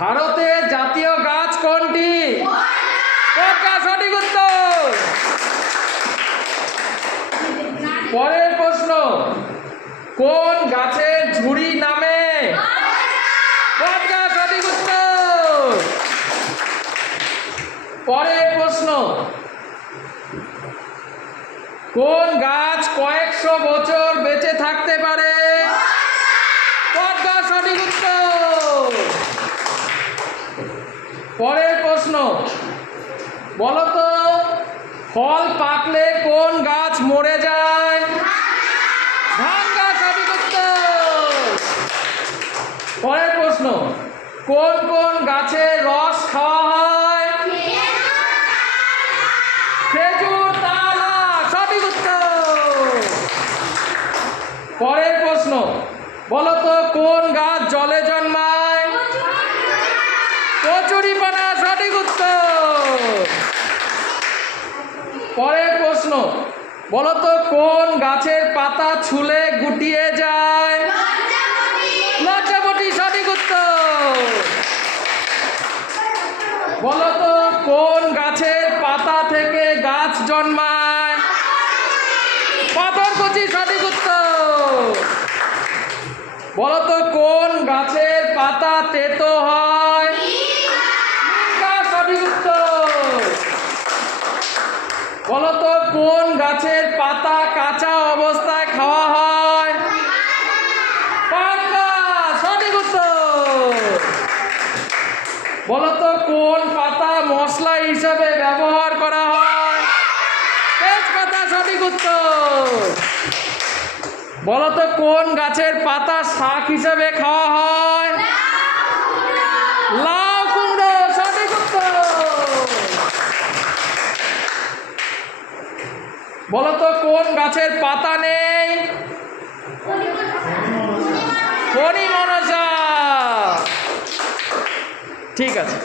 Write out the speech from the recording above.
ভারতের জাতীয় গাছ কোনটি? পদ্মা, সঠিক উত্তর। পরের প্রশ্ন, কোন গাছের ঝুড়ি নামে? পদ্মা, সঠিক উত্তর। পরের প্রশ্ন, কোন গাছ কয়েকশো বছর বেঁচে থাকতে পারে? পদ্মা, সঠিক উত্তর। পরের প্রশ্ন, বলতো ফল পাকলে কোন গাছ মরে যায়? ধান গাছ, সঠিক উত্তর। পরের প্রশ্ন, কোন কোন গাছের রস খাওয়া হয়? খেজুর, তাল, আখ, সঠিক উত্তর। পরের প্রশ্ন, বলতো কোন গাছ জলে জন্মায়? কচুরিপানা, সঠিক উত্তর। পরের প্রশ্ন, বলতো কোন গাছের পাতা ছুলে গুটিয়ে যায়? লজ্জাবতী, সঠিক উত্তর। বলতো কোন গাছের পাতা থেকে গাছ জন্মায়? পাথরকুচি, সঠিক উত্তর। বলতো কোন গাছের পাতা তেতো হয়? সঠিক উত্তর। বলতো কোন গাছের পাতা কাঁচা অবস্থায় খাওয়া হয়? পান গাছ, সঠিক উত্তর। বলতো কোন পাতা মশলা হিসাবে ব্যবহার করা হয়? তেজপাতা, সঠিক উত্তর। বলতো কোন গাছের পাতা শাক হিসাবে খাওয়া হয়? লাউ কুমড়ো, সঠিক উত্তর। বলতো কোন গাছের পাতা নেই? ফণিমনসা। ঠিক আছে।